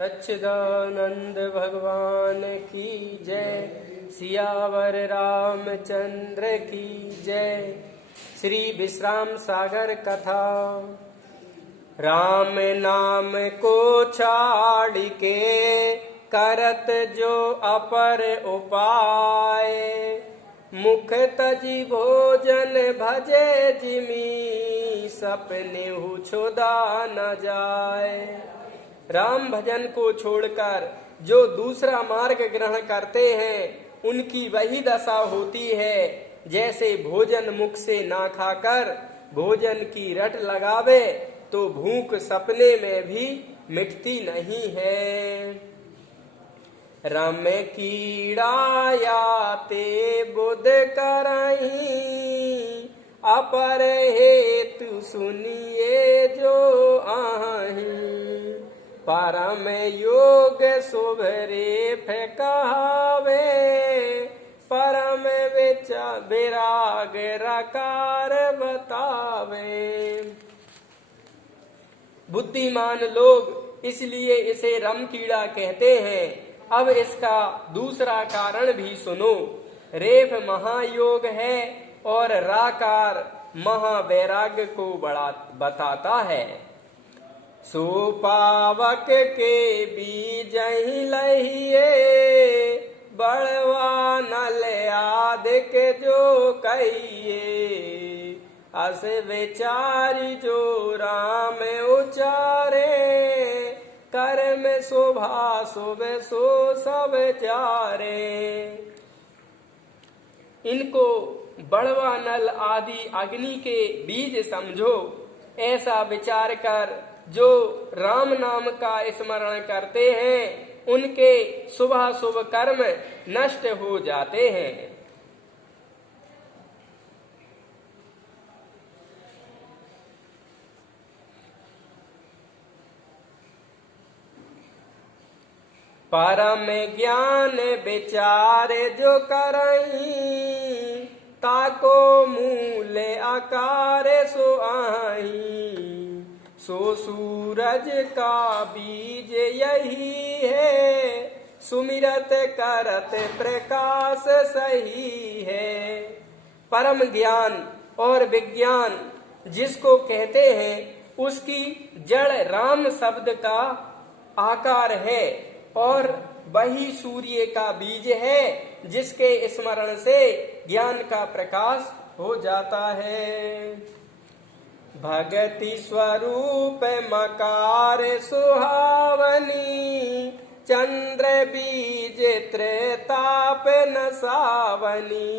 सच्चिदानंद भगवान की जय। सियावर रामचंद्र की जय। श्री विश्राम सागर कथा। राम नाम को छाड़ के करत जो अपर उपाय, मुख तजी भोजन भजे जिमी, सपने हु छुदा न जाए। राम भजन को छोड़कर जो दूसरा मार्ग ग्रहण करते हैं उनकी वही दशा होती है जैसे भोजन मुख से ना खाकर भोजन की रट लगावे तो भूख सपने में भी मिटती नहीं है। रम कीड़ा याते बुध करहीं, अपर हेतु सुनिए जो आहीं। परम योग सुभरे कहावे, परम विराग रकार बतावे। बुद्धिमान लोग इसलिए इसे रम कीड़ा कहते हैं। अब इसका दूसरा कारण भी सुनो। रेफ महायोग है और राकार महावैराग्य को बताता है। सो पावक के बीज ही लहिए, बड़वा नल आदिक जो कहिए। अस विचारी जो राम उचारे, कर्म शोभा शुभ सो सब चारे। इनको बड़वा नल आदि अग्नि के बीज समझो। ऐसा विचार कर जो राम नाम का स्मरण करते हैं उनके शुभाशुभ कर्म नष्ट हो जाते हैं। परम ज्ञान विचार जो करहीं, ताको मूल आकार सो आहीं। सो सूरज का बीज यही है, सुमिरत करत प्रकाश सही है। परम ज्ञान और विज्ञान जिसको कहते हैं उसकी जड़ राम शब्द का आकार है और वही सूर्य का बीज है जिसके स्मरण से ज्ञान का प्रकाश हो जाता है। भगति स्वरूप मकार सुहावनी, चंद्र बीज त्रेताप न सावनी।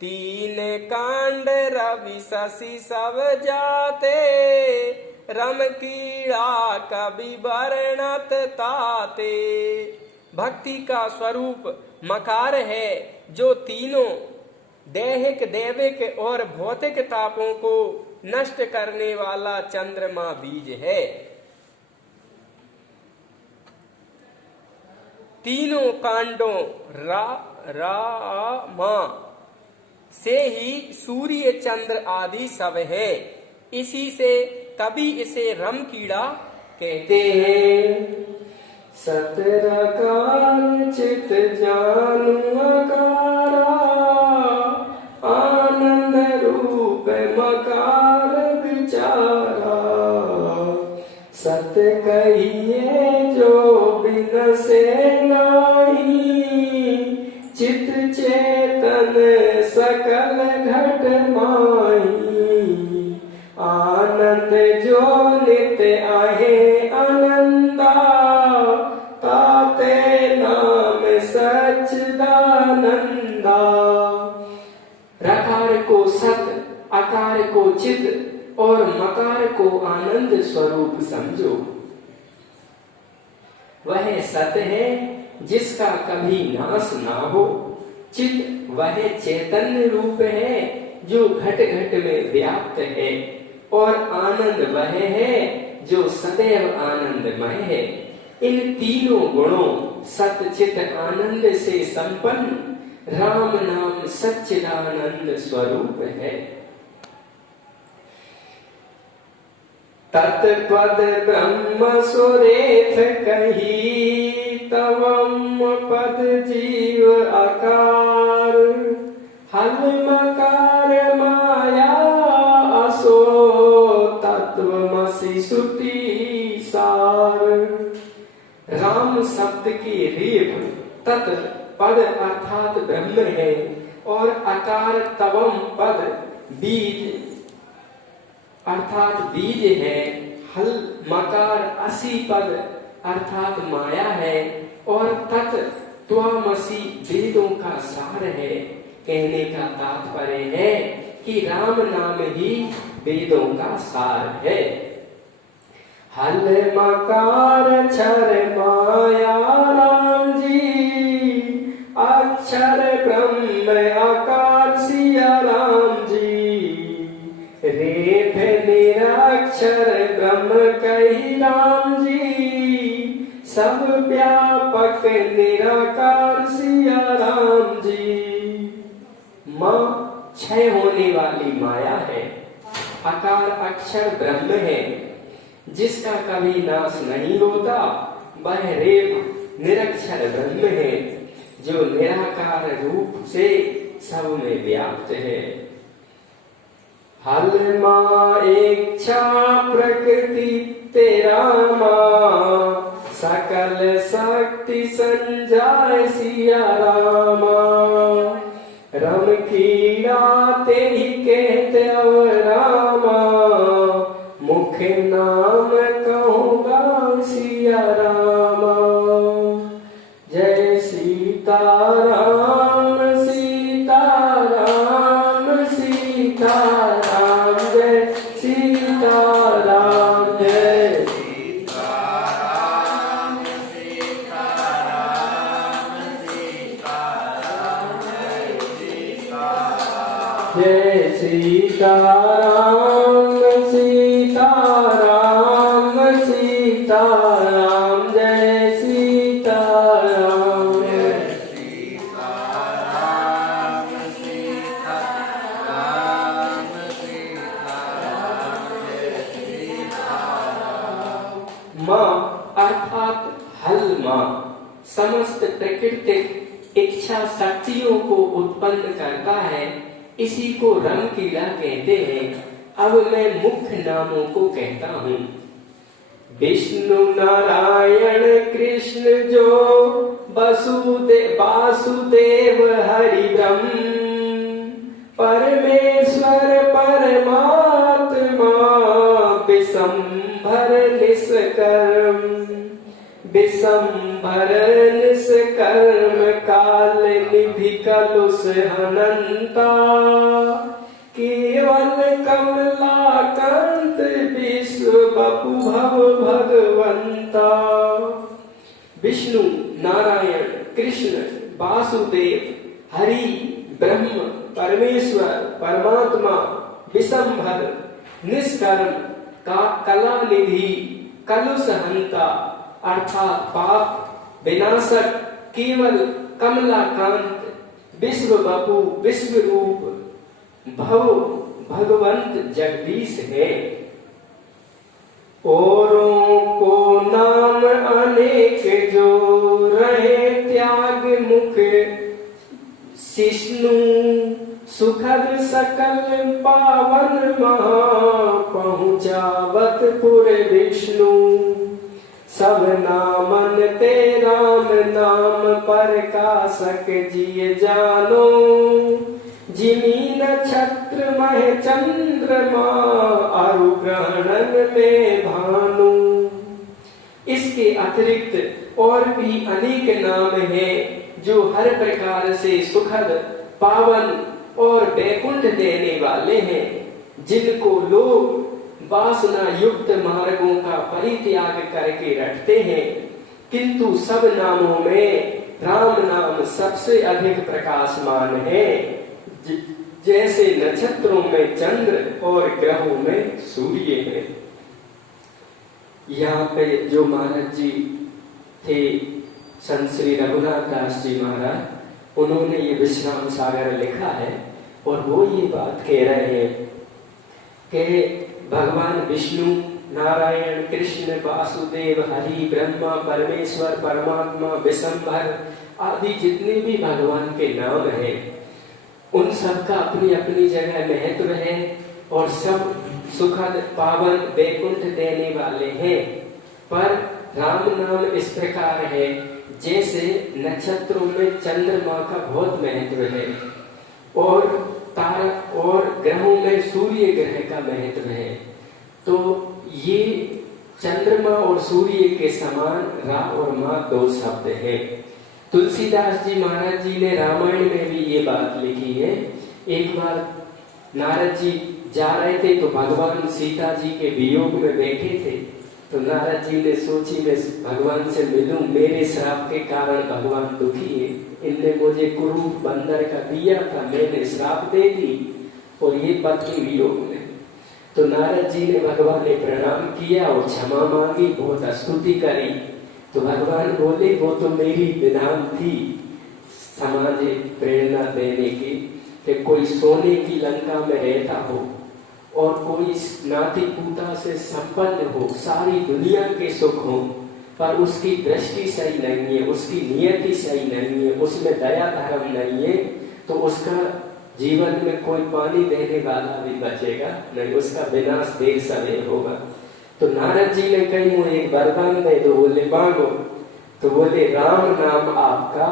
तीन कांड रवि शशि सब जाते, रम कीड़ा कवि वर्णत ताते। भक्ति का स्वरूप मकार है जो तीनों दैहिक दैविक और भौतिक तापों को नष्ट करने वाला चंद्रमा बीज है। तीनों कांडों मा से ही सूर्य चंद्र आदि सब है। इसी से कभी इसे रम कीड़ा कहते हैं। सतरकार चित जानु आकारा, आनंद रूप मकार विचारा। सत्य कहिए जो बिन से नाही, चित चेतन सकल घट माही। आनंद जो नित्य आहे आनंदा, ताते नाम सच्चिदानंदा। रकार को सत, आकार को चित और मकार को आनंद स्वरूप समझो। वह सत्य है जिसका कभी नाश ना हो। चित वह चैतन्य रूप है जो घट घट में व्याप्त है और आनंद वह है जो सदैव आनंदमय है। इन तीनों गुणों सत चित आनंद से संपन्न राम नाम सच्चिदानंद स्वरूप है। तत्पद ब्रह्म सुरेख कही हल मकार माया असो तत्वमसि सुटी सार। राम शब्द की रेफ तत् पद अर्थात ब्रह्म है और अकार तवम पद बीज अर्थात बीज है। हल मकार असी पद अर्थात माया है और तत् त्वमसि वेदों का सार है। कहने का तात्पर्य है कि राम नाम ही वेदों का सार है। हल मकार अक्षर माया राम जी, अक्षर ब्रह्म आकार सिया राम जी। रेफ निरक्षर ब्रह्म कही राम जी, सब व्यापक निराकार सिया राम जी। माँ क्षय होने वाली माया है, आकार अक्षर ब्रह्म है जिसका कभी नाश नहीं होता। वह रेफ निरक्षर ब्रह्म है जो निराकार रूप से सब में व्याप्त है। हल माँ इच्छा प्रकृति तेरा माँ, सकल शक्ति संजाय सिया रामा। रम कीड़ा तेरी कहते अव रामा, मुख नाम कहूँगा सिया रामा। जय सीता राम सीता राम सीता राम, जय सीता राम जय सीता राम सीता राम सीता राम जय सीता राम। जय सीता राम सीता राम सीता राम, जय सीता राम जय सीता राम सीता राम सीता राम जय सीता राम। माँ अर्थात हल माँ समस्त प्राकृतिक इच्छा शक्तियों को उत्पन्न करता है, इसी को रम कीड़ा कहते हैं। अब मैं मुख्य नामों को कहता हूँ। विष्णु नारायण कृष्ण जो वासुदेव हरि ब्रह्म, परमेश्वर परमात्मा विशंभर निष्कर्म। विशंभर निष्कर्म काल निधि कलुष हनंता, केवल कमलाकांत विश्व बपु भव भगवंता। विष्णु नारायण कृष्ण वासुदेव हरि ब्रह्म परमेश्वर परमात्मा विशंभर निष्कर्म का कला निधि कलुष हंता अर्थात पाप विनाशक केवल कमलाकांत विश्व बपु विश्व रूप भव भगवंत जगदीश है। औरों को नाम अनेक जो रहे त्याग मुख, शिष्णु सुखद सकल पावन महा पहुँचावत पुर विष्णु। सब नामन ते राम नाम प्रकाशक जिय जानो, जिमी नक्षत्र मह चंद्रमा अरु ग्रहणन में भानु। इसके अतिरिक्त और भी अनेक नाम हैं जो हर प्रकार से सुखद पावन और वैकुंठ देने वाले हैं, जिनको लोग वासना युक्त मार्गों का परित्याग करके रखते हैं। किंतु सब नामों में राम नाम सबसे अधिक प्रकाशमान है, जैसे नक्षत्रों में चंद्र और ग्रहों में सूर्य है। यहाँ पे जो महाराज जी थे संत श्री रघुनाथ दास जी महाराज, उन्होंने ये विश्राम सागर लिखा है और वो ये बात कह रहे हैं कि भगवान विष्णु नारायण कृष्ण वासुदेव हरि ब्रह्मा परमेश्वर परमात्मा विशंभर आदि जितने भी भगवान के नाम हैं, उन सब का अपनी अपनी जगह महत्व है और सब सुखद पावन वैकुंठ देने वाले हैं। पर राम नाम इस प्रकार है जैसे नक्षत्रों में चंद्रमा का बहुत महत्व है और तारा और ग्रहों में सूर्य ग्रह का महत्व है। तो ये चंद्रमा और सूर्य के समान रा और माँ दो शब्द है। तुलसीदास जी महाराज जी ने रामायण में भी ये बात लिखी है। एक बार नारद जी जा रहे थे तो भगवान सीता जी के वियोग में बैठे थे। तो नारद जी ने सोची मैं भगवान से मिलूं, मेरे श्राप के कारण भगवान दुखी है, इनने मुझे कुरूप बंदर का दिया था, मैंने श्राप दे दी और ये पत्नी वियोग में। तो नारद जी ने भगवान ने प्रणाम किया और क्षमा मांगी, बहुत स्तुति करी। तो भगवान बोले वो तो मेरी विधान थी समाज प्रेरणा देने की कि कोई सोने की लंका में रहता हो और कोई नाती पूता से संपन्न हो, सारी दुनिया के सुख हो, पर उसकी दृष्टि सही नहीं है, उसकी नियति सही नहीं है, उसमें दया धर्म नहीं है, तो उसका जीवन में कोई पानी देने वाला भी बचेगा नहीं, उसका विनाश देर सवेर होगा। तो नारद जी ने कही वो एक वरदान दे दो। बोले मांगो। तो बोले राम नाम आपका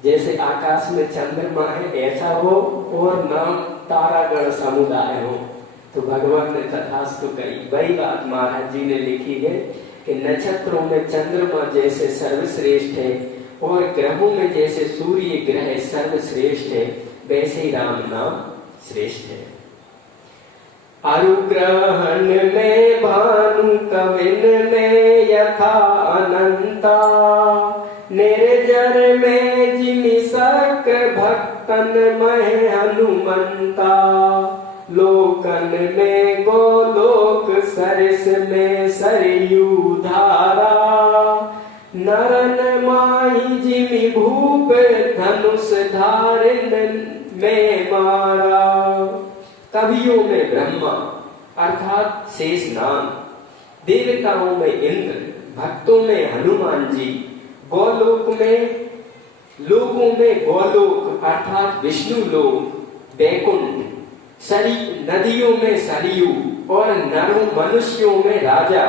जैसे आकाश में चंद्रमा है ऐसा हो और नाम तारागण समुदाय हो। तो भगवान ने तथास्तु कही। वही बात महाराज जी ने लिखी है कि नक्षत्रों में चंद्रमा जैसे सर्वश्रेष्ठ है और ग्रहों में जैसे सूर्य ग्रह सर्वश्रेष्ठ है, वैसे ही राम नाम श्रेष्ठ है। अरुग्रहण में भानु कविन में यथा अनंता, निर्जर में जिमि सक्र भक्तन मह हनुमंता, लोकन में गोलोक सरस में सरयू धारा, नरन माही जिमि भूप धनुष धारिन में मारा। कवियों में ब्रह्मा अर्थात शेष नाम, देवताओं में इंद्र, भक्तों में हनुमान जी, गोलोक में लोगों में गोलोक अर्थात विष्णु लोक वैकुंठ, नदियों में सरयू और नरों मनुष्यों में राजा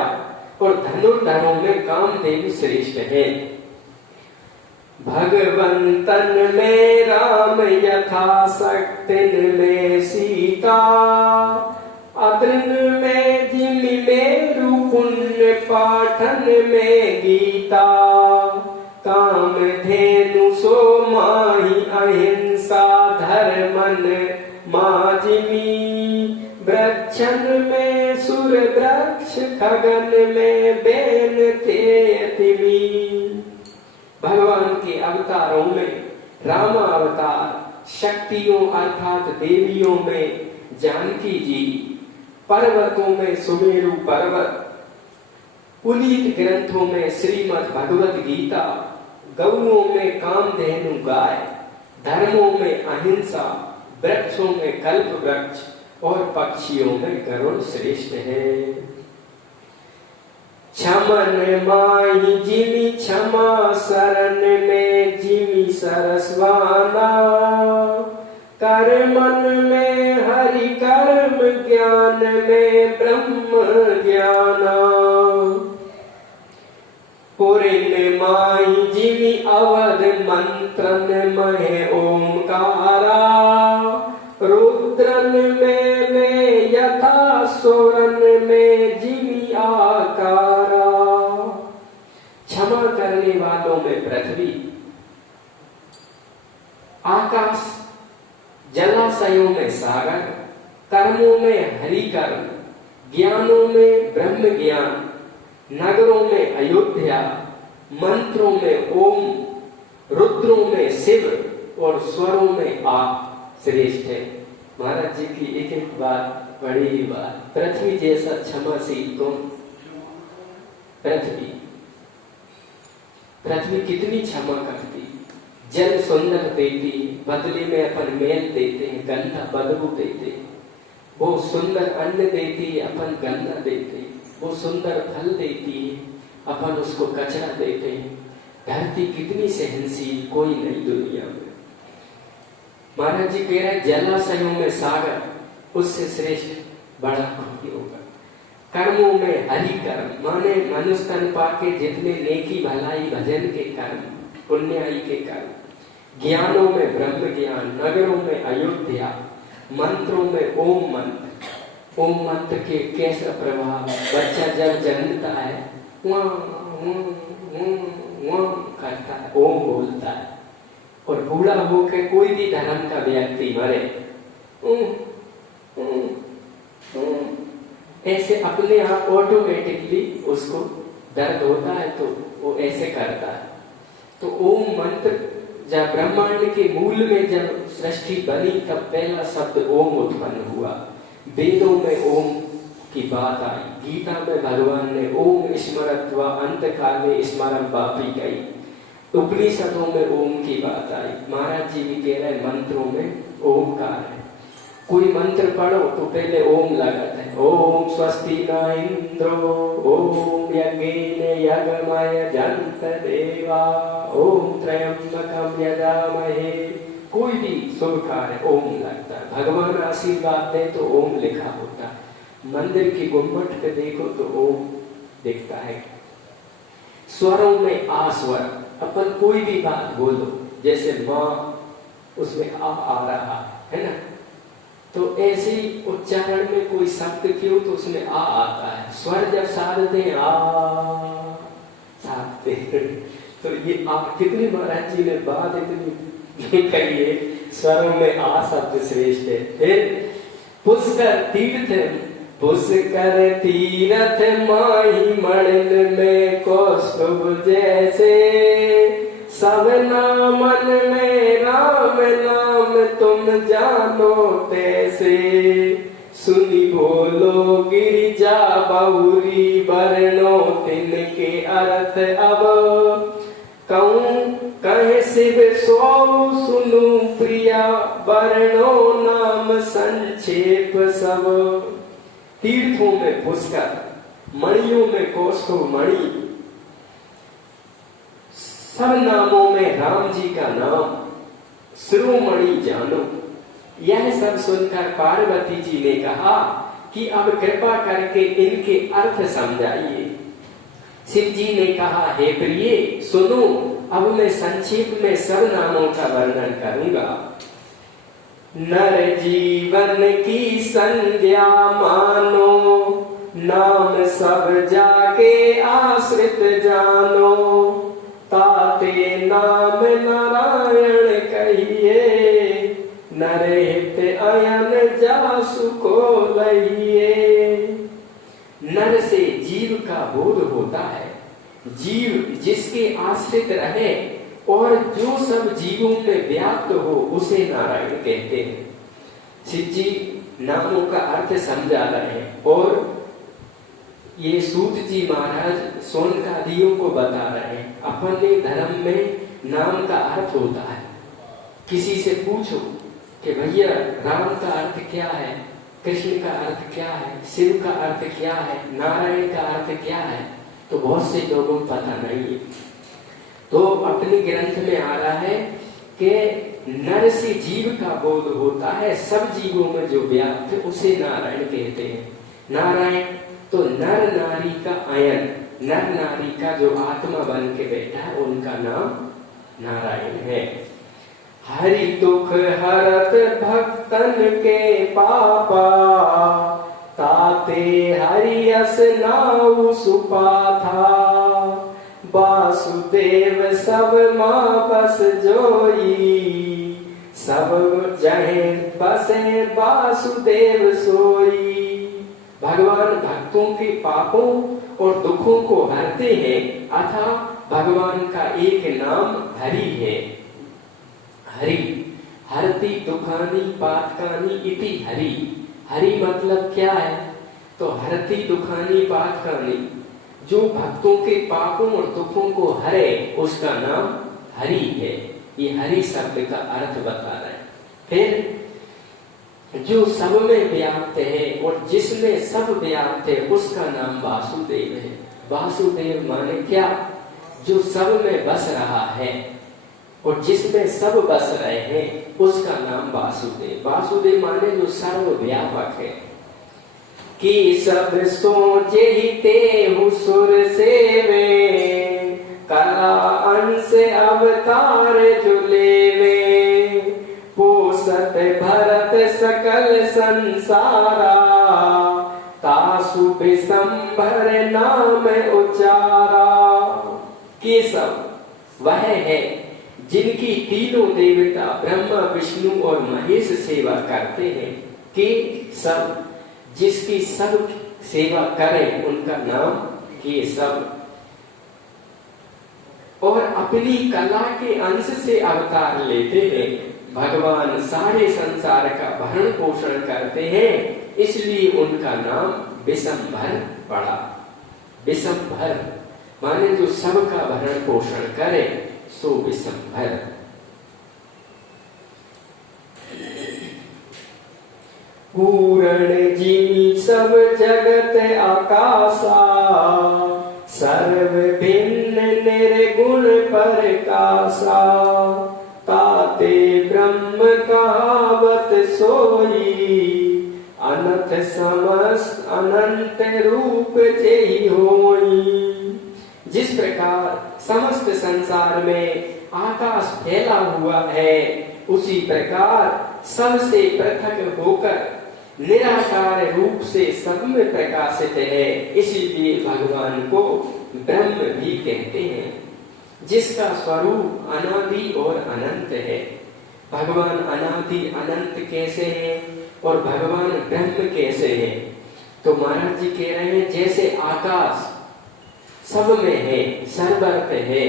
और धनुर्धरों में कामदेव श्रेष्ठ है। भगवंतन में राम यथा शक्तिन में सीता, अदृन में जिमि मेरु पुण्य पाठन में गीता, काम धेनु सो माही अहिंसा धर्मन माजिमी, वृक्षन में सुर वृक्ष खगन में बेन तेयतिमी। भगवान के अवतारों में राम अवतार, शक्तियों अर्थात देवियों में जानकी जी, पर्वतों में सुमेरु पर्वत, पुनीत ग्रंथों में श्रीमद् भगवत गीता, गौओं में कामधेनु गाय, धर्मों में अहिंसा, वृक्षों में कल्प वृक्ष और पक्षियों में गरुड़ श्रेष्ठ है। क्षमन माही जिमि क्षमा शरण में जिमि सरस्वाना, कर्मन में हरि कर्म ज्ञान में ब्रह्म ज्ञाना, पुरिन माही जिमि अवध मंत्रन महे ओमकारा, रुद्रन में यथा सोरन में जिमि आकारा। क्षमा करने वालों में पृथ्वी, आकाश, जलाशयों में सागर, कर्मों में हरि कर्म, ज्ञानों में ब्रह्म ज्ञान, नगरों में अयोध्या, मंत्रों में ओम, रुद्रों में शिव और स्वरों में आप श्रेष्ठ है। महाराज जी की एक एक बात बड़ी ही बात। पृथ्वी जैसा क्षमाशील कौन? पृथ्वी कितनी क्षमा करती, जल सुंदर देती, बदले में अपन मेल देते हैं, गंदा बदबू देते हैं। वो सुंदर अन्न देती है, अपन गंदा देते हैं। वो सुंदर फल देती है, अपन उसको कचरा देते हैं। धरती कितनी सहनशील, कोई नहीं दुनिया में। महाराज जी कह रहे जलाशयों में सागर, उससे श्रेष्ठ बड़ा कोई होगा। कर्मों में हरि कर्म, माने मनुष्य तन पाके जितने नेकी भलाई भजन के कर्म, पुण्याई के कर्म, ज्ञानों में ब्रह्म ज्ञान, नगरों में अयोध्या, मंत्रों में ओम मंत्र। ओम मंत्र के कैसा प्रभाव, बच्चा जब जन्मता है वहाँ करता है, ओम बोलता है, और बूढ़ा होकर कोई भी धर्म का व्यक्ति मरे ऐसे अपने आप ऑटोमेटिकली उसको दर्द होता है तो वो ऐसे करता है। तो ओम मंत्र जब ब्रह्मांड के मूल में जब सृष्टि बनी तब पहला शब्द ओम उत्पन्न हुआ। वेदों में ओम की बात आई, गीता में भगवान ने ओम स्मरत्वा अंत काले स्मरम पापी कही, उपनिषदों में ओम की बात आई। महाराज जी भी कह रहे मंत्रों में ओमकार है। कोई मंत्र पढ़ो तो पहले ओम लगाते हैं, ओम स्वस्ति न इंद्रो, ओम यज्ञेन यज्ञमय जंत देवा, ओम त्र्यंबकम यजामहे। कोई भी शुभ कार्य ओम लगता है। भगवान आशीर्वाद दे तो ओम लिखा होता है। मंदिर की गुम्मट पे देखो तो ओम दिखता है। स्वरों में आ स्वर, अपन कोई भी बात बोलो, जैसे माँ उसमें आ रहा है ना, तो ऐसे उच्चारण में कोई शब्द क्यों तो उसमें आ आता है। स्वर जब साधते आ साधते तो ये आ कितनी महाराज जी ने बात इतनी कही है, स्वरों में आ शब्द श्रेष्ठ है। फिर पुष्कर तीर्थ, पुष्कर तीरथ माही मणिन में कौस्तुभ जैसे, सब नामन में राम नाम तुम जानो तैसे, सुनी बोलो गिरिजा बहुरी वर्णो तिनके अर्थ अब, कहूँ कहे शिव सौ सुनु प्रिया वर्णो नाम संक्षेप सब। तीर्थों में पुष्कर, मणियों में कौस्तुभ मणि, सब नामों में राम जी का नाम शिरोमणि जानो। यह सब सुनकर पार्वती जी ने कहा कि अब कृपा करके इनके अर्थ समझाइए। शिव जी ने कहा हे प्रिय सुनो, अब मैं संक्षेप में सब नामों का वर्णन करूंगा। नर जीवन की संध्या मानो, नाम सब जाके आश्रित जानो, ताते नाम नारायण कहिए, नरहित अयन जासु को लइए। नर से जीव का बोध होता है। जीव जिसके आश्रित रहे और जो सब जीवों में व्याप्त हो उसे नारायण कहते हैं। शिव जी नामों का अर्थ समझा रहे हैं और ये सूत जी महाराज सोनकादियों को बता रहे हैं। अपने धर्म में नाम का अर्थ होता है। किसी से पूछो कि भैया राम का अर्थ क्या है, कृष्ण का अर्थ क्या है, शिव का अर्थ क्या है, नारायण का अर्थ क्या है, तो बहुत से लोगों को पता नहीं है। तो अपने ग्रंथ में आ रहा है कि नर से जीव का बोध होता है, सब जीवों में जो व्याप्त उसे नारायण कहते हैं। नारायण तो नर नारी का अयन, नर नारी का जो आत्मा बन के बैठा है उनका नाम नारायण है। हरि दुख हरत भक्तन के पापा, ताते हरि अस नाउ सुपाथा, वासुदेव सब माँ बस जोई, सब जहे बसे वासुदेव सोई। भगवान भक्तों के पापों और दुखों को हरते हैं, अतः भगवान का एक नाम हरि है। हरि हरति दुखानी पातकानी इति हरि। हरि मतलब क्या है तो हरति दुखानी पातकानी, जो भक्तों के पापों और दुखों को हरे उसका नाम हरि है। ये हरि शब्द का अर्थ बता रहे हैं। फिर जो सब में व्याप्त है और जिसमें सब व्याप्त है उसका नाम वासुदेव है। वासुदेव माने क्या, जो सब में बस रहा है। और जिसमें सब बस रहे हैं उसका नाम वासुदेव। वासुदेव माने जो सर्वव्यापक है। कि सब सोचे ही ते सुर सेवे, कला अंश अवतार जो लेवे, पोसत भरत सकल संसारा, तासु विशंभर नाम उचारा। केशव वह है जिनकी तीनों देवता ब्रह्मा विष्णु और महेश सेवा करते हैं। कि सब जिसकी सब सेवा करें उनका नाम केशव। और अपनी कला के अंश से अवतार लेते हैं। भगवान सारे संसार का भरण पोषण करते हैं, इसलिए उनका नाम विशंभर पड़ा। विशंभर माने जो सबका भरण पोषण करे सो विशंभर। पूर्ण जी सब जगत आकाशा, सर्व भिन्न निर्गुण प्रकाशा, ताते ब्रह्म कहावत सोई, अनंत समस्त अनंत रूप जेहि होई। जिस प्रकार समस्त संसार में आकाश फैला हुआ है, उसी प्रकार सबसे पृथक होकर निराकार रूप से सब में प्रकाशित है, इसीलिए भगवान को ब्रह्म भी कहते हैं। जिसका स्वरूप अनादि और अनंत है। भगवान अनादि अनंत कैसे हैं और भगवान ब्रह्म कैसे हैं? तो महाराज जी कह रहे हैं जैसे आकाश सब में है, सर्वत्र है,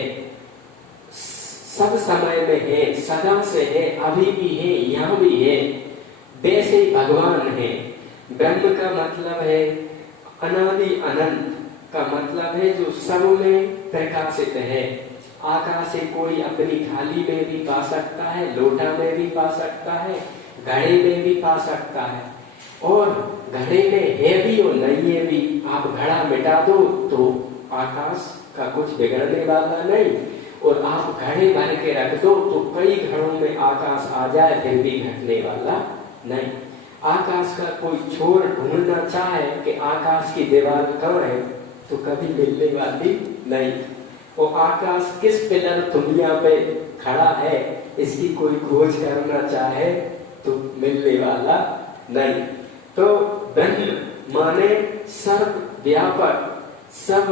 सब समय में है, सदा से है, अभी भी है, यहाँ भी है, वैसे ही भगवान है। ब्रह्म का मतलब है अनादि अनंत का मतलब है जो सब में प्रकाशित है। आकाश से कोई अपनी थाली में भी पा सकता है, लोटा में भी पा सकता है, घड़े में भी पा सकता है, और घड़े में है भी और नहीं है भी। आप घड़ा मिटा दो तो आकाश का कुछ बिगड़ने वाला नहीं, और आप घड़े भर के रख दो तो कई घड़ों में आकाश आ जाए फिर भी घटने वाला नहीं। आकाश का कोई छोर ढूंढना चाहे कि आकाश की दीवार कहाँ है तो कभी मिलने वाली नहीं। वो आकाश किस पिलर दुनिया पे खड़ा है इसकी कोई खोज करना चाहे तो मिलने वाला नहीं। तो ब्रह्म माने सर्व व्यापक, सब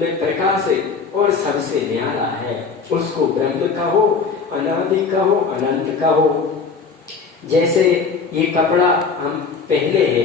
में प्रकाशित और सबसे न्यारा है, उसको ब्रह्म कहो, अनादि कहो, अनंत कहो। जैसे ये कपड़ा हम पहने हैं